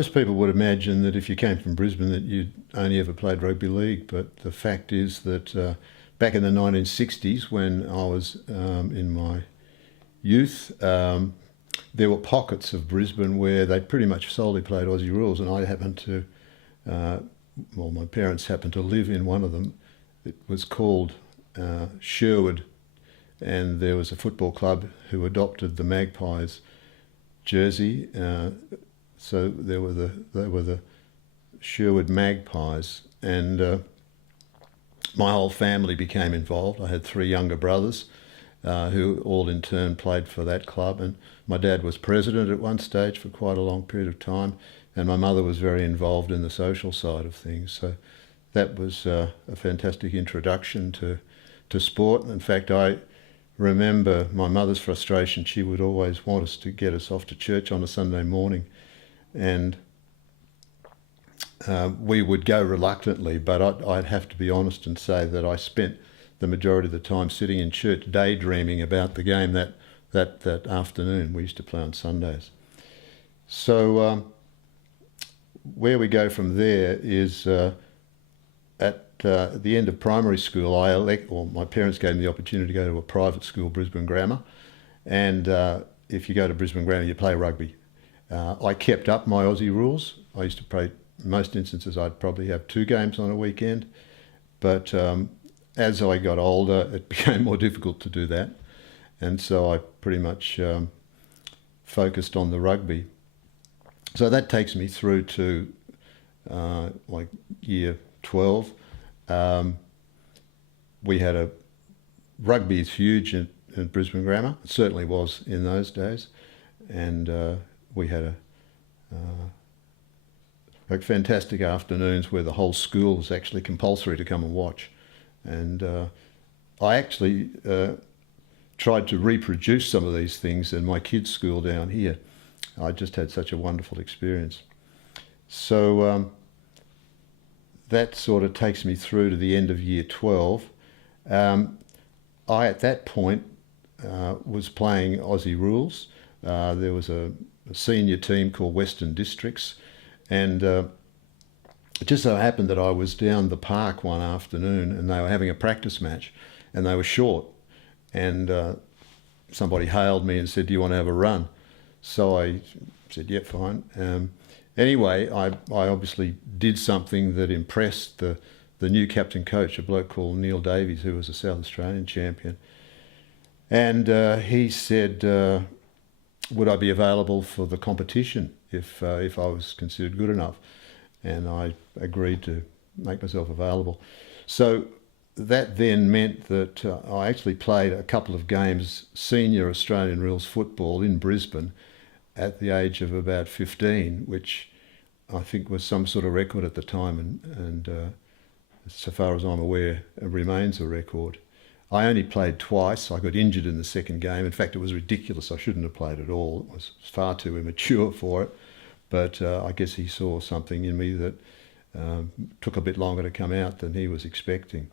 most people would imagine that if you came from Brisbane that you'd only ever played rugby league, but the fact is that back in the 1960s, when I was in my youth, there were pockets of Brisbane where they pretty much solely played Aussie rules, and I happened to, my parents happened to live in one of them. It was called Sherwood, and there was a football club who adopted the Magpies jersey. So they were the Sherwood Magpies, and my whole family became involved. I had 3 younger brothers who all in turn played for that club, and my dad was president at one stage for quite a long period of time, and my mother was very involved in the social side of things. So that was a fantastic introduction to sport. In fact, I remember my mother's frustration. She would always want us to get us off to church on a Sunday morning, and we would go reluctantly, but I'd have to be honest and say that I spent the majority of the time sitting in church daydreaming about the game that afternoon. We used to play on Sundays. So where we go from there is at the end of primary school, my parents gave me the opportunity to go to a private school, Brisbane Grammar, and if you go to Brisbane Grammar, you play rugby. I kept up my Aussie rules. I used to play, most instances I'd probably have 2 games on a weekend, but as I got older, it became more difficult to do that, and so I pretty much focused on the rugby. So that takes me through to like year 12. We had rugby is huge in Brisbane Grammar. It certainly was in those days, and we had fantastic afternoons where the whole school was actually compulsory to come and watch. And I actually tried to reproduce some of these things in my kids' school down here. I just had such a wonderful experience. So that sort of takes me through to the end of year 12. I, at that point, was playing Aussie rules. There was a senior team called Western Districts, and it just so happened that I was down the park one afternoon and they were having a practice match, and they were short, and somebody hailed me and said, "Do you want to have a run?" So I said, "Yeah, fine." Anyway, I obviously did something that impressed the new captain coach, a bloke called Neil Davies, who was a South Australian champion. And he said, would I be available for the competition if I was considered good enough? And I agreed to make myself available. So that then meant that I actually played a couple of games senior Australian rules football in Brisbane at the age of about 15, which I think was some sort of record at the time, and so far as I'm aware, it remains a record. I only played twice. I got injured in the second game. In fact, it was ridiculous. I shouldn't have played at all. It was far too immature for it. But I guess he saw something in me that took a bit longer to come out than he was expecting.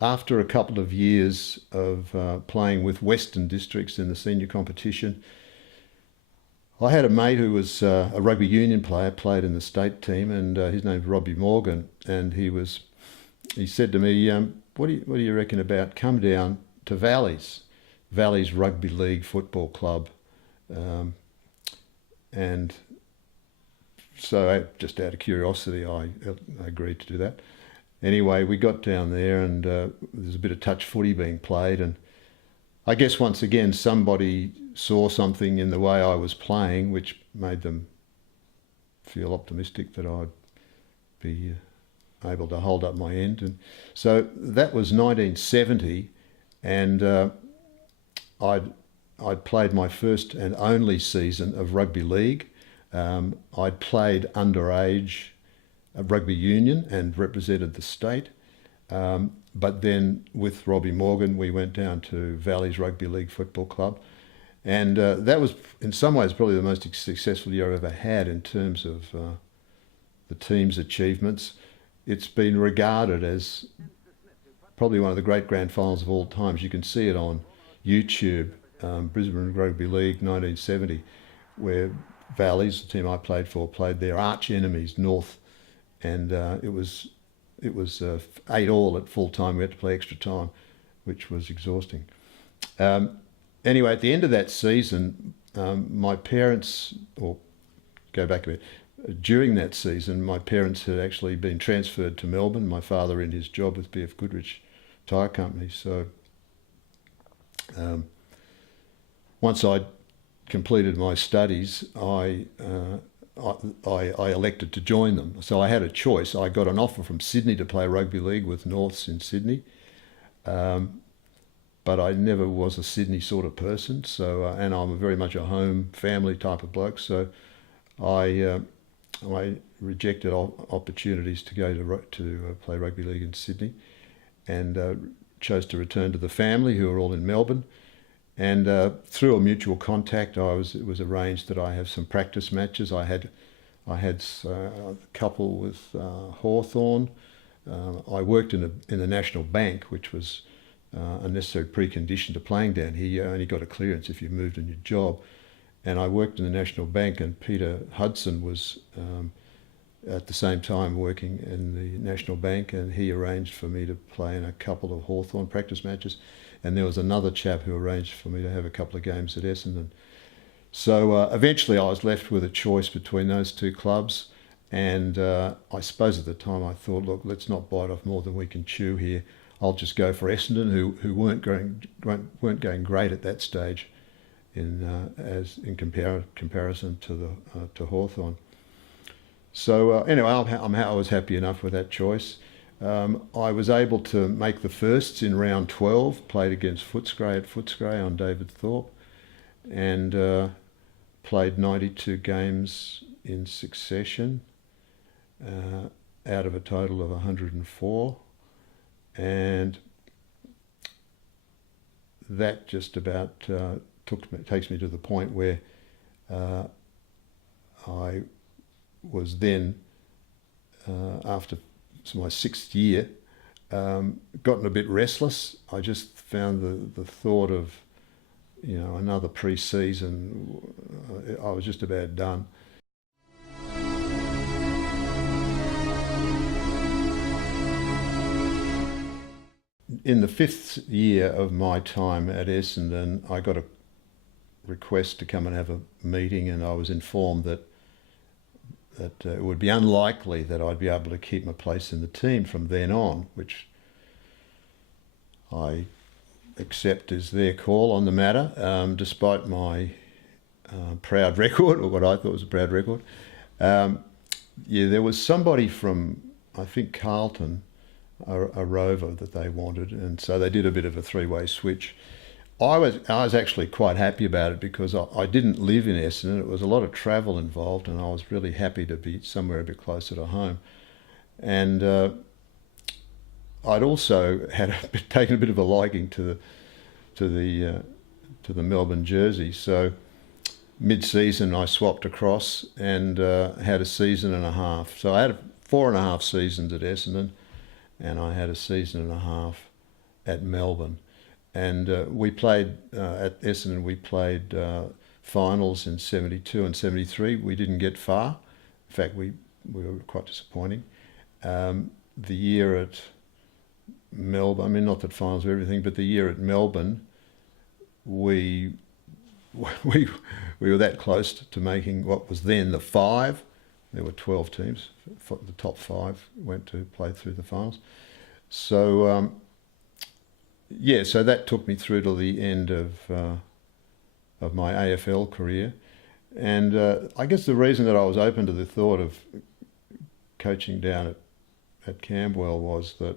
After a couple of years of playing with Western Districts in the senior competition, I had a mate who was a Rugby Union player, played in the state team, and his name's Robbie Morgan, and he said to me, what do you reckon about come down to Valley's Rugby League football club? And so just out of curiosity, I agreed to do that. Anyway, we got down there, and there's a bit of touch footy being played, and I guess once again somebody saw something in the way I was playing which made them feel optimistic that I'd be able to hold up my end. And so that was 1970, and I'd played my first and only season of rugby league. I'd played underage rugby union and represented the state. But then with Robbie Morgan, we went down to Valley's Rugby League Football Club. And that was, in some ways, probably the most successful year I've ever had in terms of the team's achievements. It's been regarded as probably one of the great grand finals of all times. You can see it on YouTube, Brisbane Rugby League 1970, where Valleys, the team I played for, played their arch enemies, North, and it was 8-8 at full time. We had to play extra time, which was exhausting. Anyway, at the end of that season, my parents, or go back a bit, during that season, my parents had actually been transferred to Melbourne, my father in his job with B.F. Goodrich Tyre Company. So once I'd completed my studies, I elected to join them. So I had a choice. I got an offer from Sydney to play rugby league with Norths in Sydney, but I never was a Sydney sort of person. So and I'm very much a home family type of bloke. So I rejected opportunities to go to play rugby league in Sydney, and chose to return to the family, who are all in Melbourne. And through a mutual contact, it was arranged that I have some practice matches. I had a couple with Hawthorn. I worked in the National Bank, which was a necessary precondition to playing down here. You only got a clearance if you moved in your job. And I worked in the National Bank, and Peter Hudson was at the same time working in the National Bank, and he arranged for me to play in a couple of Hawthorn practice matches. And there was another chap who arranged for me to have a couple of games at Essendon. So eventually I was left with a choice between those two clubs. And I suppose at the time I thought, look, let's not bite off more than we can chew here. I'll just go for Essendon, who weren't going great at that stage in comparison to Hawthorn. So anyway, I was happy enough with that choice. I was able to make the firsts in round 12, played against Footscray at Footscray on David Thorpe, and played 92 games in succession out of a total of 104. And that just about takes me to the point where I was then, after my 6th year, gotten a bit restless. I just found the thought of, another pre-season, I was just about done. In the 5th year of my time at Essendon, I got a request to come and have a meeting, and I was informed that it would be unlikely that I'd be able to keep my place in the team from then on, which I accept as their call on the matter, despite my proud record, or what I thought was a proud record. There was somebody from, I think, Carlton, a rover that they wanted, and so they did a bit of a three-way switch. I was actually quite happy about it, because I didn't live in Essendon. It was a lot of travel involved, and I was really happy to be somewhere a bit closer to home. And I'd also taken a bit of a liking to the Melbourne jersey. So mid-season I swapped across and had a season and a half. So I had 4.5 seasons at Essendon, and I had a season and a half at Melbourne. And we played, at Essendon, we played finals in 72 and 73. We didn't get far. In fact, we were quite disappointing. The year at Melbourne, I mean, not that finals were everything, but the year at Melbourne, we were that close to making what was then the 5. There were 12 teams. The top 5 went to play through the finals. So, so that took me through to the end of my AFL career. And I guess the reason that I was open to the thought of coaching down at Camberwell was that,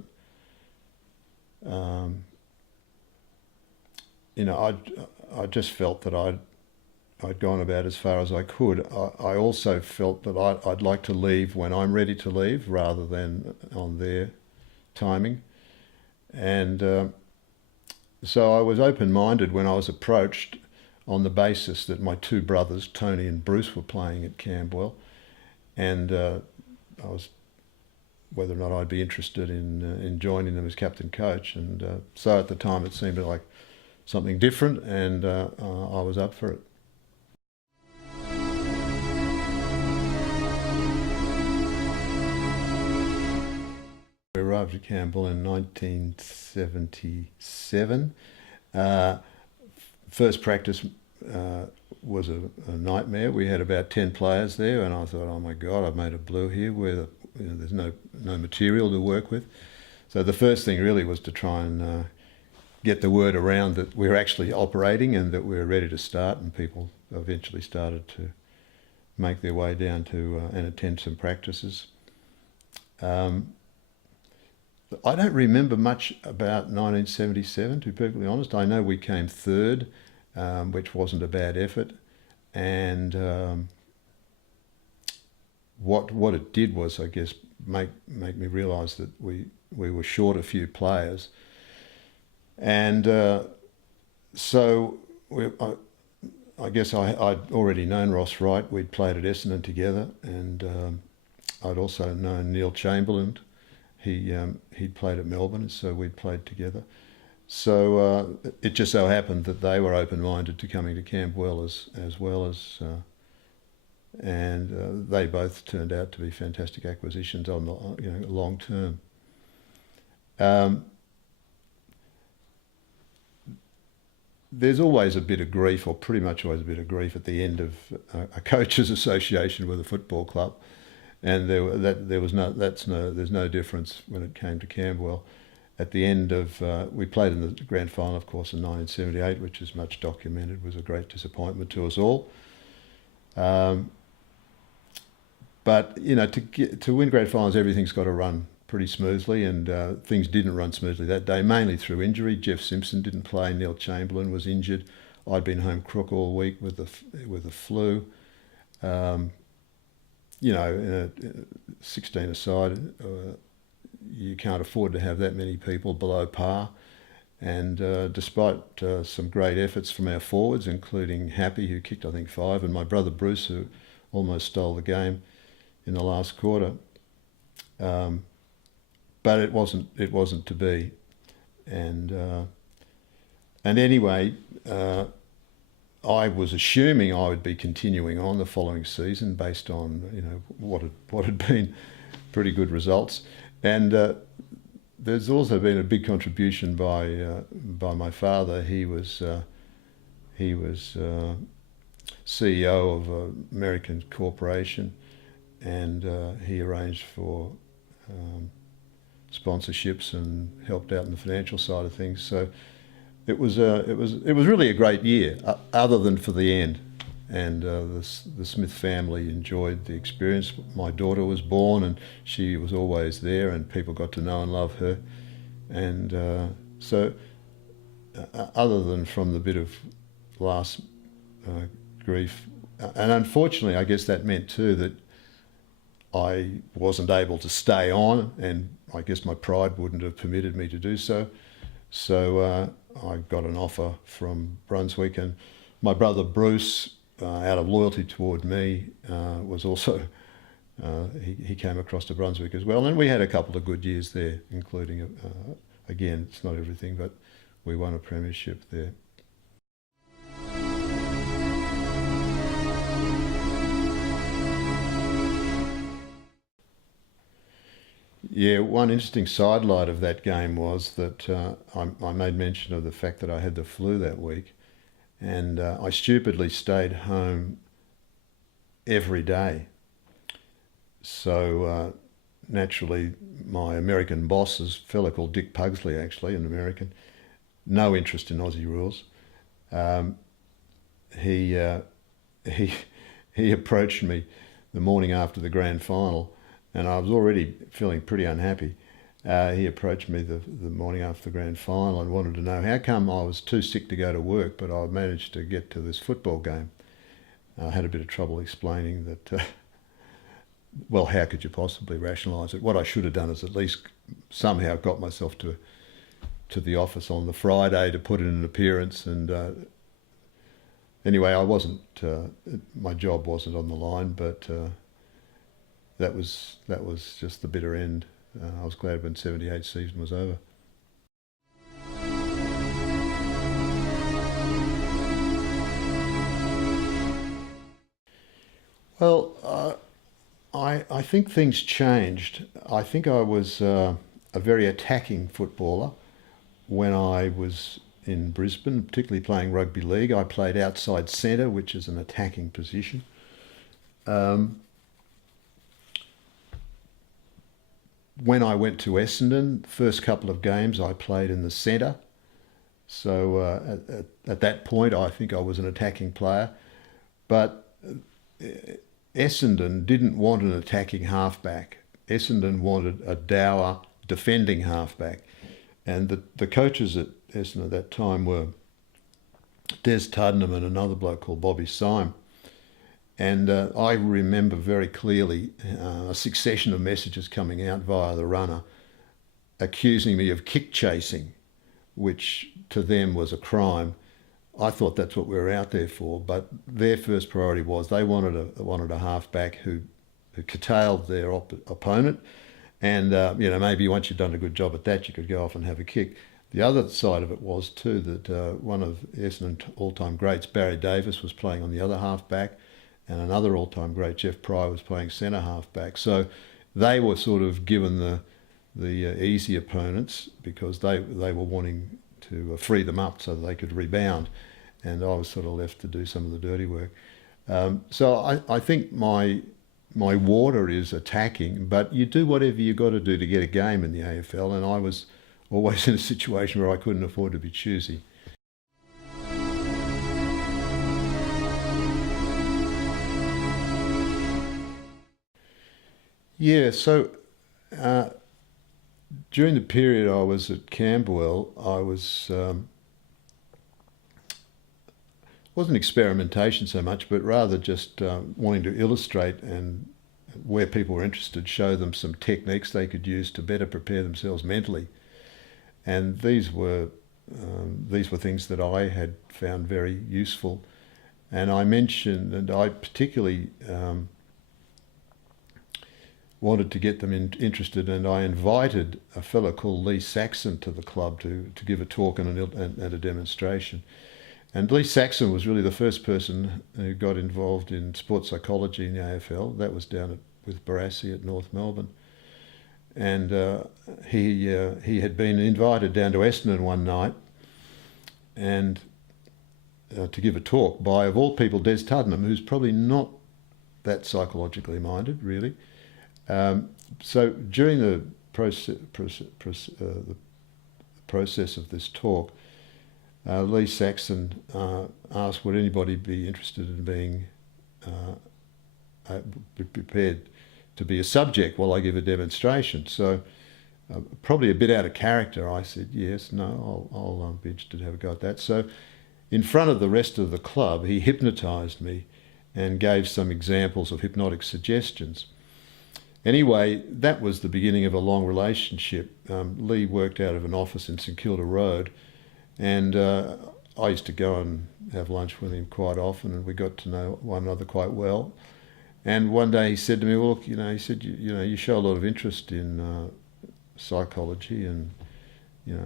I just felt that I'd gone about as far as I could. I also felt that I'd like to leave when I'm ready to leave, rather than on their timing. And so I was open-minded when I was approached on the basis that my 2 brothers, Tony and Bruce, were playing at Camberwell, and I was whether or not I'd be interested in joining them as captain coach. And so at the time it seemed like something different, and I was up for it. We arrived at Camberwell in 1977. First practice was a nightmare. We had about 10 players there, and I thought, oh my God, I've made a blue here where there's no material to work with. So the first thing really was to try and get the word around that we're actually operating and that we're ready to start, and people eventually started to make their way down to and attend some practices. I don't remember much about 1977, to be perfectly honest. I know we came third, which wasn't a bad effort, and what it did was, I guess, make me realise that we were short a few players, and so I guess I'd already known Ross Wright. We'd played at Essendon together, and I'd also known Neil Chamberlain. He'd played at Melbourne, so we'd played together. So it just so happened that they were open-minded to coming to Camberwell as well as, and they both turned out to be fantastic acquisitions on the long term. There's always a bit of grief, or pretty much always a bit of grief, at the end of a coach's association with a football club. And there's no difference when it came to Camberwell. At the end of, we played in the grand final, of course, in 1978, which is much documented, was a great disappointment to us all. But to win grand finals, everything's got to run pretty smoothly, and things didn't run smoothly that day, mainly through injury. Jeff Simpson didn't play. Neil Chamberlain was injured. I'd been home crook all week with the flu. 16 aside, you can't afford to have that many people below par. And despite some great efforts from our forwards, including Happy, who kicked, I think, 5, and my brother Bruce, who almost stole the game in the last quarter, but it wasn't to be. And anyway, I was assuming I would be continuing on the following season based on what had been pretty good results, and there's also been a big contribution by my father. He was CEO of an American corporation, and he arranged for sponsorships and helped out in the financial side of things. So it was really a great year, other than for the end. And the Smith family enjoyed the experience. My daughter was born, and she was always there, and people got to know and love her. And so, other than from the bit of last grief, and unfortunately, I guess that meant too that I wasn't able to stay on, and I guess my pride wouldn't have permitted me to do so. So I got an offer from Brunswick, and my brother Bruce, out of loyalty toward me, was also, he came across to Brunswick as well. And we had a couple of good years there, including, again, it's not everything, but we won a premiership there. Yeah, one interesting sidelight of that game was that I made mention of the fact that I had the flu that week, and I stupidly stayed home every day. So naturally, my American boss, a fella called Dick Pugsley, actually, an American, no interest in Aussie rules. He approached me the morning after the grand final, and I was already feeling pretty unhappy. He approached me the morning after the grand final and wanted to know how come I was too sick to go to work, but I managed to get to this football game. I had a bit of trouble explaining that, well, how could you possibly rationalise it? What I should have done is at least somehow got myself to the office on the Friday to put in an appearance. And anyway, I wasn't, my job wasn't on the line, but that was just the bitter end. I was glad when 78 season was over. Well, I think things changed. I think I was a very attacking footballer. When I was in Brisbane, particularly playing rugby league, I played outside centre, which is an attacking position. When I went to Essendon, the first couple of games I played in the centre. So at that point, I think I was an attacking player. But Essendon didn't want an attacking halfback. Essendon wanted a dour defending halfback. And the coaches at Essendon at that time were Des Tuddenham and another bloke called Bobby Syme. And I remember very clearly a succession of messages coming out via the runner accusing me of kick chasing, which to them was a crime. I thought that's what we were out there for, but their first priority was they wanted a halfback who curtailed their opponent, and maybe once you'd done a good job at that, you could go off and have a kick. The other side of it was too that one of Essendon all-time greats, Barry Davis, was playing on the other halfback, and another all-time great, Jeff Pryor, was playing centre halfback. So they were sort of given the easy opponents because they were wanting to free them up so that they could rebound, and I was sort of left to do some of the dirty work. So I think my water is attacking, but you do whatever you got to do to get a game in the AFL, and I was always in a situation where I couldn't afford to be choosy. Yeah, so during the period I was at Camberwell, I wasn't experimentation so much, but rather just wanting to illustrate and where people were interested, show them some techniques they could use to better prepare themselves mentally. And these were things that I had found very useful. And I mentioned, and I particularly wanted to get them interested, and I invited a fellow called Lee Saxon to the club to give a talk and a demonstration. And Lee Saxon was really the first person who got involved in sports psychology in the AFL. That was down with Barassi at North Melbourne. And he had been invited down to Essendon one night and to give a talk by, of all people, Des Tuddenham, who's probably not that psychologically minded, really. So during the process of this talk, Lee Saxon asked, would anybody be interested in being prepared to be a subject while I give a demonstration? So probably a bit out of character, I said, yes, no, I'll be interested to have a go at that. So in front of the rest of the club, he hypnotised me and gave some examples of hypnotic suggestions. Anyway, that was the beginning of a long relationship. Lee worked out of an office in St Kilda Road, and I used to go and have lunch with him quite often, and we got to know one another quite well. And one day he said to me, well, look, he said, you show a lot of interest in psychology, and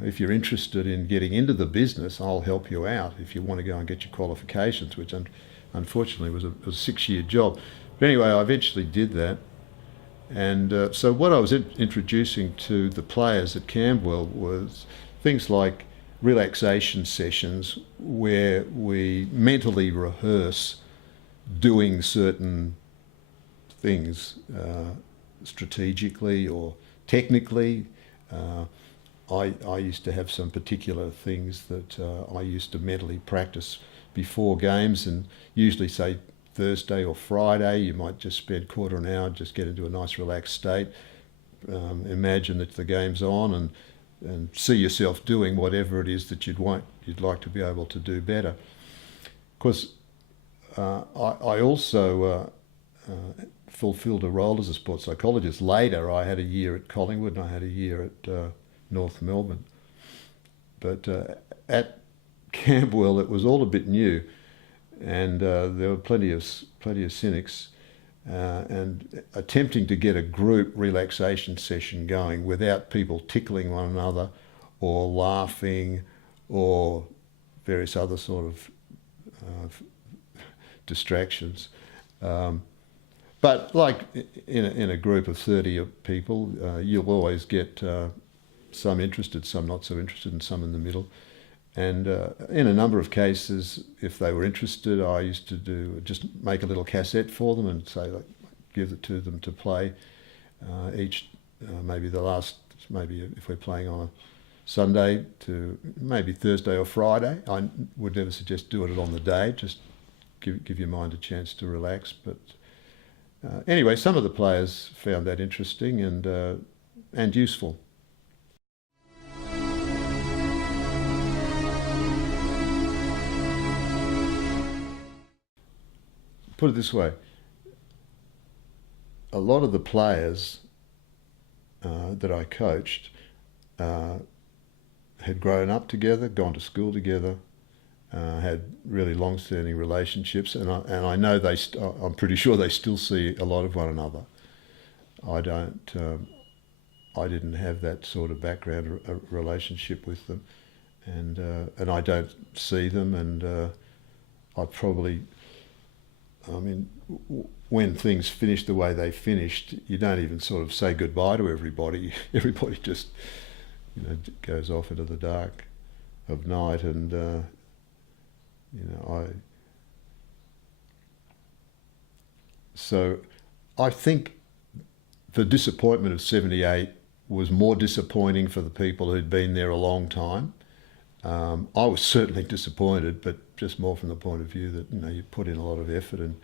if you're interested in getting into the business, I'll help you out if you want to go and get your qualifications, which unfortunately was a 6-year job. But anyway, I eventually did that. And so what I was introducing to the players at Camberwell was things like relaxation sessions where we mentally rehearse doing certain things strategically or technically. I used to have some particular things that I used to mentally practice before games, and usually say Thursday or Friday, you might just spend quarter an hour, just get into a nice relaxed state, imagine that the game's on, and see yourself doing whatever it is that you'd like to be able to do better. Of course, I also fulfilled a role as a sports psychologist. Later, I had a year at Collingwood and I had a year at North Melbourne. But at Camberwell, it was all a bit new, and there were plenty of cynics, and attempting to get a group relaxation session going without people tickling one another or laughing or various other sort of distractions. But like in a group of 30 people, you'll always get some interested, some not so interested, and some in the middle. And in a number of cases, if they were interested, I used to just make a little cassette for them and say, like, give it to them to play each, maybe if we're playing on a Sunday to maybe Thursday or Friday. I would never suggest do it on the day, just give your mind a chance to relax. But anyway, some of the players found that interesting and useful. Put it this way, a lot of the players that I coached had grown up together, gone to school together, had really long-standing relationships, and I know I'm pretty sure they still see a lot of one another. I didn't have that sort of background relationship with them, and I don't see them, and when things finish the way they finished, you don't even sort of say goodbye to everybody. Everybody just, goes off into the dark of night, and So I think the disappointment of '78 was more disappointing for the people who'd been there a long time. I was certainly disappointed, but just more from the point of view that you put in a lot of effort and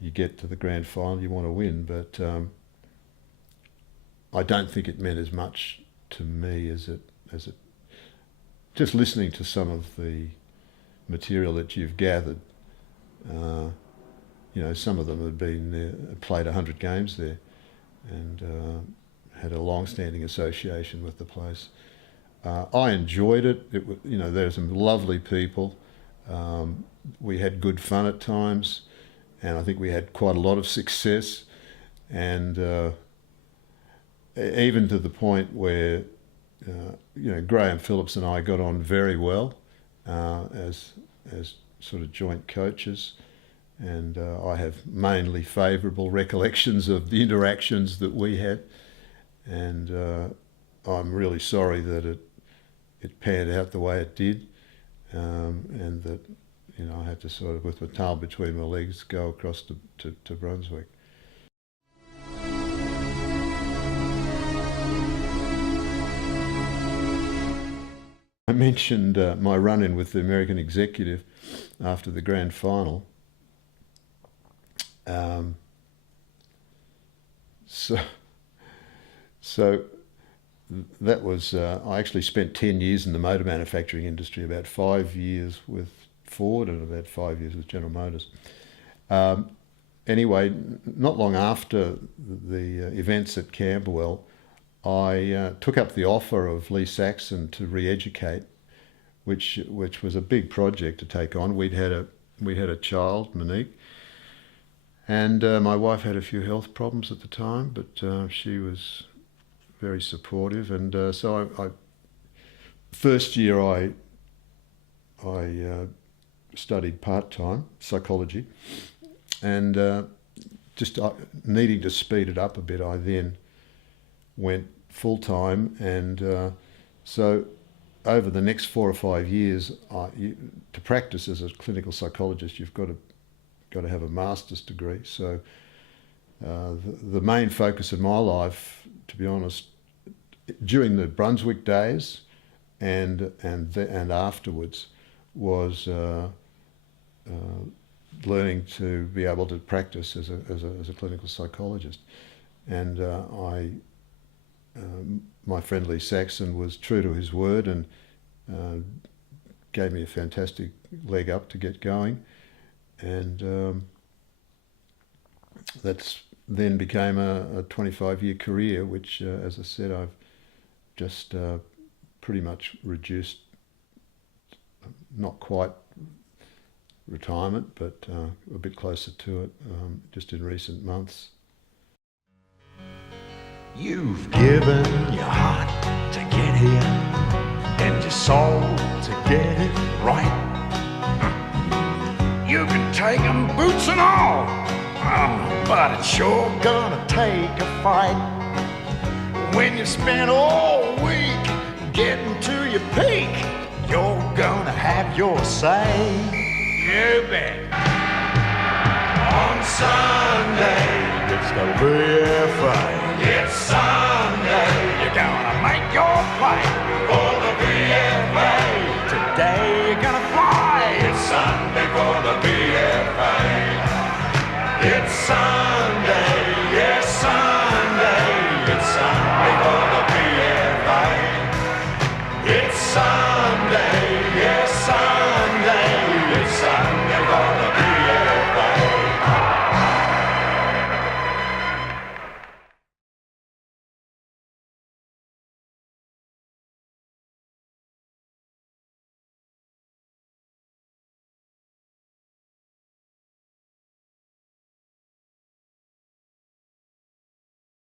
you get to the grand final, you want to win. But I don't think it meant as much to me as it. Just listening to some of the material that you've gathered, some of them had been there, played 100 games there, and had a long-standing association with the place. I enjoyed it. There were some lovely people. We had good fun at times, and I think we had quite a lot of success, and even to the point where Graham Phillips and I got on very well as sort of joint coaches, and I have mainly favourable recollections of the interactions that we had, and I'm really sorry that it panned out the way it did, and that I had to sort of, with my tail between my legs, go across to Brunswick. I mentioned my run-in with the American executive after the grand final. So that was, I actually spent 10 years in the motor manufacturing industry, about 5 years with Ford and about 5 years with General Motors. Anyway, not long after the events at Camberwell, I took up the offer of Lee Saxon to re-educate, which was a big project to take on. We had a child, Monique, and my wife had a few health problems at the time, but she was very supportive, and so first year I studied part-time psychology, and just needing to speed it up a bit, I then went full-time, and so over the next 4 or 5 years, to practice as a clinical psychologist, you've got to have a master's degree. So the main focus of my life, to be honest, during the Brunswick days and afterwards, was learning to be able to practice as a clinical psychologist. And my friend Lee Saxon was true to his word and gave me a fantastic leg up to get going, and that's then became a 25-year career, which, as I said, I've just pretty much reduced, not quite retirement, but a bit closer to it, just in recent months. You've given your heart to get here and your soul to get it right. You can take 'em boots and all, but it's sure gonna take a fight. When you spend all week getting to your peak, you're gonna have your say. You bet. On Sunday, it's the VFA. It's Sunday, you're gonna make your play for the VFA. Today you're gonna fly. It's Sunday for the VFA. It's Sunday.